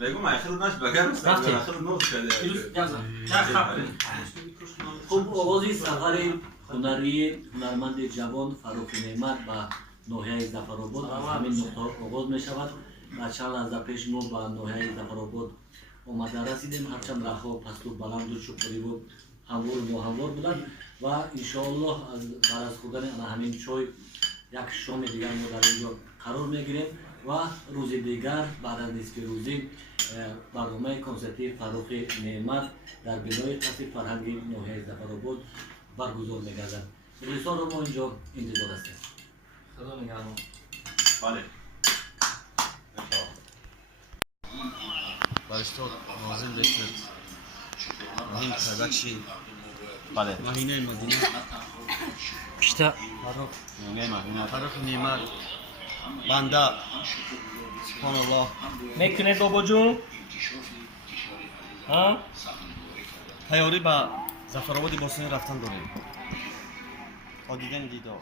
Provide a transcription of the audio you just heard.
بگو مایخر ناش بگم رفتی. مایخر نوش کرده. خب آغازی سفر هنرمند جوان فروخ نعمت به ناحیه ظفرآباد از همین نقطه آغاز می شود. و چند لحظه پیش ما به ناحیه ظفرآباد آمده رسیدیم. هرچند راهها پست و بلند و چوبی و هموار و ناهموار بودند و انشاءالله بعد از خوردن همین چای یک شام دیگر ما در اینجا قرار میگیریم و روز دیگر بعد از نصف روزی برنامه کنسرتی فروخ نعمت در بنای قصر فرهنگی ناحیه ظفرآباد برگزار میگردد. دوستان رو ما اینجا انتظار هستیم. خدا نگهدار. بله. Baristod Nazim Beklet Rahim Production بله. Mahine Madina Pişta. Faruk Nemat Banda Subhanallah میکنه بابا جون؟ ها؟ تیاری به ظفرآباد باستانی رفتن داریم تا دیدن دیدار